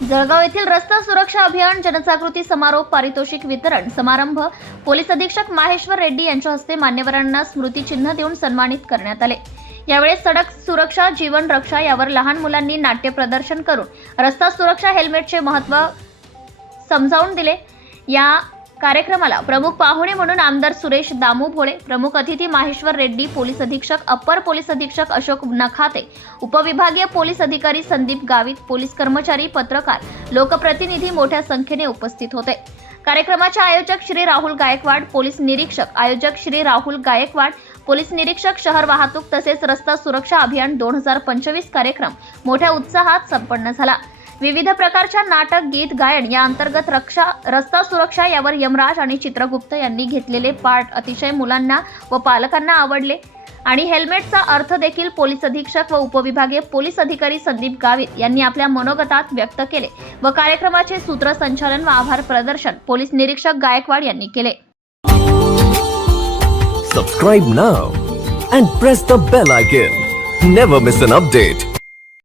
जळगाव येथील रस्ता सुरक्षा अभियान जनजागृती समारोप पारितोषिक वितरण समारंभ. पोलीस अधीक्षक माहेश्वर रेड्डी यांच्या हस्ते मान्यवरांना स्मृतिचिन्ह देऊन सन्मानित करण्यात आले. यावेळी सडक सुरक्षा जीवन रक्षा यावर लहान मुलांनी नाट्य प्रदर्शन करून रस्ता सुरक्षा हेल्मेटचे महत्त्व समजावून दिले. या कार्यक्रमाला प्रमुख पाहुणे म्हणून आमदार सुरेश दामू भोळे प्रमुख अतिथी माहेश्वर रेड्डी पोलीस अधीक्षक अप्पर पोलीस अधीक्षक अशोक नखाते उपविभागीय पोलीस अधिकारी संदीप गावित पोलीस कर्मचारी पत्रकार लोकप्रतिनिधी मोठ्या संख्येने उपस्थित होते. कार्यक्रमाचे आयोजक श्री राहुल गायकवाड पोलीस निरीक्षक आयोजक श्री राहुल गायकवाड पोलीस निरीक्षक शहर वाहतूक तसेच रस्ता सुरक्षा अभियान दोन हजार पंचवीस कार्यक्रम मोठ्या उत्साहात संपन्न झाला. विविध प्रकारच्या नाटक गीत गायन या अंतर्गत रक्षा रस्ता सुरक्षा यावर यमराज आणि चित्रगुप्त यांनी घेतलेले पाठ अतिशय मुलांना व पालकांना आवडले. आणि हेल्मेटचा अर्थ देखील पोलीस अधीक्षक व उपविभागीय पोलीस अधिकारी संदीप गावित यांनी आपल्या मनोगतात व्यक्त केले व कार्यक्रमाचे सूत्रसंचालन व आभार प्रदर्शन पोलीस निरीक्षक गायकवाड यांनी केले. Subscribe now and press the bell icon never miss an update